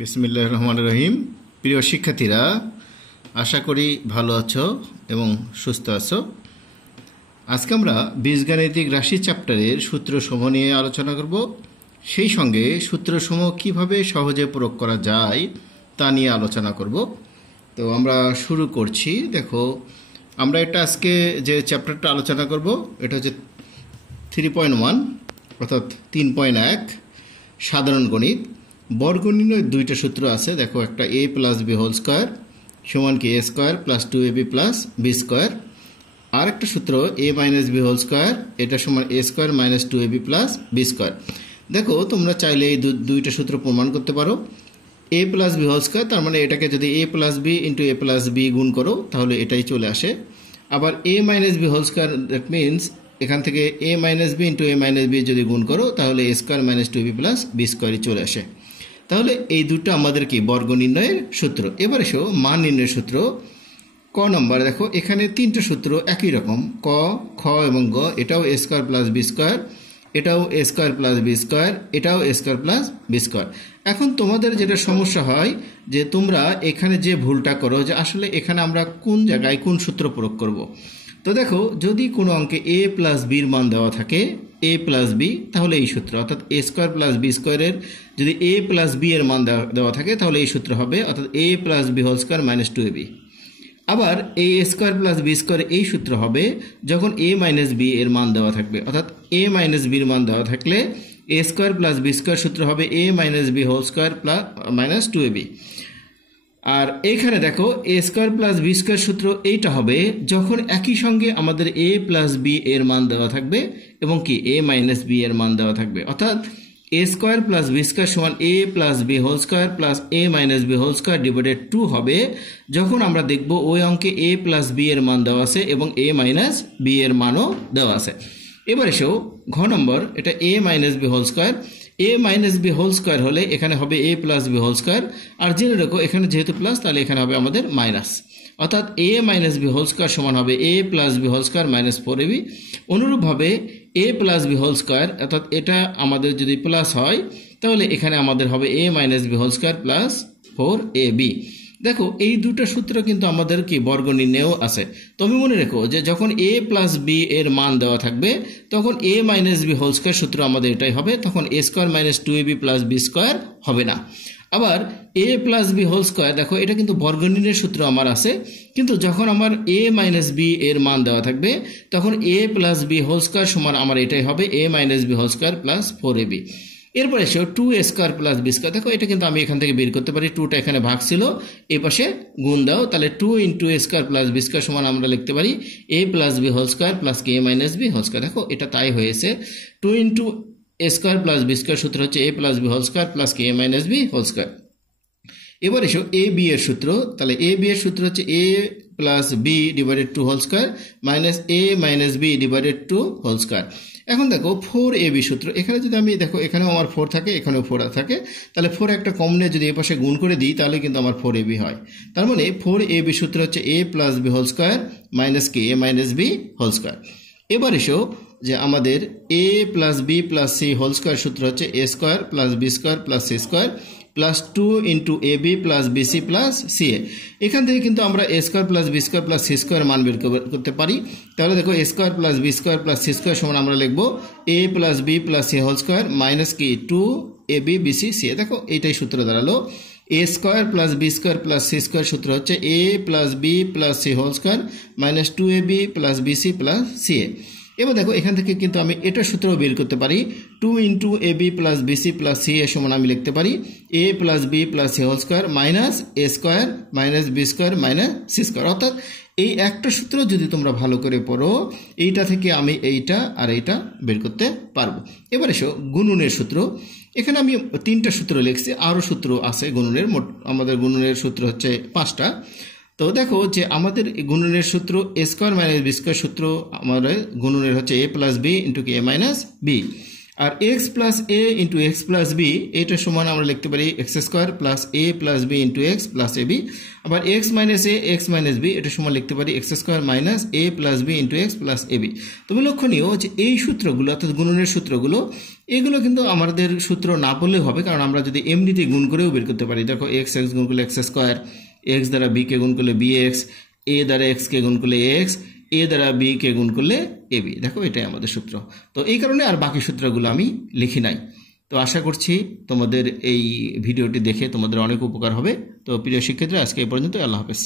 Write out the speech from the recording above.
বিসমিল্লাহির রহমানির রহিম। প্রিয় শিক্ষার্থীরা, আশা করি ভালো আছো এবং সুস্থ আছো। আজকে আমরা বীজগাণিতিক রাশি চ্যাপ্টারের সূত্রসমূহ নিয়ে আলোচনা করব। সেই সঙ্গে সূত্রসমূহ কিভাবে সহজে প্রয়োগ করা যায় তা নিয়ে আলোচনা করব। তো আমরা শুরু করছি। দেখো, আমরা এটা আজকে যে চ্যাপ্টারটা আলোচনা করব এটা হচ্ছে 3.1 অর্থাৎ 3.1 সাধারণ গণিত। বর্গ নির্ণয়ের দুইটা সূত্র আছে। দেখো, একটা a plus B whole square সমান কি a square plus 2ab plus B square. আর একটা সূত্র a minus B whole square, এটা সমান a square minus 2ab plus B square. দেখো, তোমরা চাইলে এই দুইটা সূত্র প্রমাণ করতে পারো। a plus B whole square, তার মানে এটাকে যদি a plus b into a plus b গুণ করো তাহলে এটাই চলে আসে। আবার a minus B whole square, that means এখান থেকে a minus b into a minus b যদি গুণ করো তাহলে a square minus 2ab plus b স্কোয়ারই চলে আসে। তাহলে এই দুটো আমাদের কি বর্গ নির্ণয়ের সূত্র। এবার এসো মান নির্ণয়ের সূত্র। ক নম্বর, দেখো এখানে তিনটা সূত্র একই রকম, ক, খ এবং গ। এটাও a square plus B square, এটাও a square plus B square, এটাও a square plus B square. এখন তোমাদের যেটা সমস্যা হয় যে তোমরা এখানে যে ভুলটা করো যে আসলে এখানে আমরা কোন জায়গায় কোন সূত্র প্রয়োগ করব। তো দেখো, যদি কোনো অঙ্কে a প্লাস বির মান দেওয়া থাকে a প্লাস বি, তাহলে এই সূত্র অর্থাৎ a স্কোয়ার প্লাস বি স্কোয়ারের যদি a প্লাস বি এর মান দেওয়া থাকে তাহলে এই সূত্র হবে, অর্থাৎ a plus B whole square minus 2ab। আবার a square plus B square এই সূত্র হবে যখন a মাইনাস বি এর মান দেওয়া থাকবে, অর্থাৎ a মাইনাস বির মান দেওয়া থাকলে a square plus B square সূত্র হবে a minus B whole square plus minus 2ab। আর এইখানে দেখো a square plus B square সূত্র এইটা হবে যখন একই সঙ্গে আমাদের a প্লাস বি এর মান দেওয়া থাকবে এবং কি a মাইনাস বি এর মান দেওয়া থাকবে, অর্থাৎ a square plus B square সমান a plus B whole square plus a minus B whole square divided 2 হবে যখন আমরা দেখব ওই অঙ্কে a প্লাস বি এর মান দেওয়া আছে এবং a মাইনাস বি এর মানও দেওয়া আছে। এবার এসো ঘ নম্বর, এটা a minus B whole square. a minus B whole square হলে এখানে হবে a plus B whole square, আর জেনে রাখো এখানে যেহেতু প্লাস তাহলে এখানে হবে আমাদের মাইনাস, অর্থাৎ a minus B whole square সমান হবে a plus B whole square minus 4ab। অনুরূপভাবে a plus B whole square, অর্থাৎ এটা আমাদের যদি প্লাস হয় তাহলে এখানে আমাদের হবে a minus B whole square plus 4ab। দেখো, এই দুটো সূত্র কিন্তু আমাদের কি বর্গ নির্ণয়েও আছে। তুমি মনে রেখো যে যখন a প্লাস বি এর মান দেওয়া থাকবে তখন a minus B whole square সূত্র আমাদের এটাই হবে, তখন a square minus 2ab plus B square হবে না। আবার a plus B whole square, দেখো এটা কিন্তু বর্গ নির্ণয়ের সূত্র আমার আছে, কিন্তু যখন আমার a মাইনাস বি এর মান দেওয়া থাকবে তখন a plus B whole square সমান আমার এটাই হবে a minus B whole square plus 4ab। এরপর এসে 2a square plus B square, দেখো এটা কিন্তু আমি এখান থেকে বের করতে পারি, 2টা এখানে ভাগ ছিল এই পাশে গুণ দাও, তাহলে 2 into a square plus B square সমান আমরা লিখতে পারি a plus B whole square plus কে মাইনাস বি হোল স্কোয়ার। দেখো এটা তাই হয়েছে, 2 into a square plus B square সূত্র হচ্ছে a plus B whole square plus কে মাইনাস বি হোল স্কোয়ার। এবার এসো a বি এর সূত্র, তাহলে a বি এর সূত্র হচ্ছে a plus B divided 2 whole square minus a minus B divided 2 whole square. এখন দেখো 4ab সূত্র, এখানে যদি আমি দেখো এখানেও আমার 4 থাকে এখানেও 4 থাকে, তাহলে 4 একটা কম নিয়ে যদি এ পাশে গুণ করে দিই তাহলে কিন্তু আমার 4ab হয়। তার মানে 4ab সূত্র হচ্ছে a plus B whole square minus কে মাইনাস বি হোল স্কোয়ার। এবার এসো যে আমাদের a plus b plus c whole square সূত্র হচ্ছে a square plus B square plus c square plus 2 into a b plus bc plus c a. এখান থেকে কিন্তু আমরা a square plus B square plus c square মান বের করতে পারি। তাহলে দেখো a square plus B square plus c square সমান আমরা লিখবো a plus b plus c whole square minus কি 2 a b bc c a. দেখো এইটাই সূত্র দাঁড়ালো, a square plus B square plus c square সূত্র হচ্ছে a plus b plus c whole square minus 2ab plus bc plus c a. এবার দেখো এখান থেকে কিন্তু আমি এটা সূত্র বের করতে পারি, 2 into a b plus bc plus c a সমান আমি লিখতে পারি a plus b plus c whole square minus a square minus b square minus c square. অর্থাৎ এই একটা সূত্র যদি তোমরা ভালো করে পড়ো এইটা থেকে আমি এইটা আর এইটা বের করতে পারবো। এবার এসো গুণনের সূত্র, এখানে আমি 3টা সূত্র লিখছি, আরও সূত্র আছে গুণনের, মোট আমাদের গুণনের সূত্র হচ্ছে 5টা। তো দেখো যে আমাদের গুণনের সূত্র a square minus b square সূত্র আমাদের গুণনের হচ্ছে এ প্লাস বি ইন্টু কে মাইনাস বি। আর x plus a into x plus b এইটা সমান আমরা লিখতে পারি x square plus a plus b into x plus a b. আবার x minus a x minus b এটা সমান লিখতে পারি x square minus a plus b into x plus a b. তবে লক্ষণীয় যে এই সূত্রগুলো অর্থাৎ গুণনের সূত্রগুলো এগুলো কিন্তু আমাদের সূত্র না বললেও হবে, কারণ আমরা যদি এমনিতে গুণ করেও বের করতে পারি। দেখো এক্স এক্স গুণ করলে এক্স স্কোয়ার, এক্স দ্বারা বিকে গুণ করলে বি এক্স, এ দ্বারা এক্সকে গুণ করলে এক্স, এ দ্বারা বি কে গুণ করলে এ বি। দেখো এটাই আমাদের সূত্র। তো এই কারণে আর বাকি সূত্রগুলো আমি লিখি নাই। তো আশা করছি তোমাদের এই ভিডিওটি দেখে তোমাদের অনেক উপকার হবে। তো প্রিয় শিক্ষার্থীরা আজকে এই পর্যন্ত, আল্লাহ হাফেজ।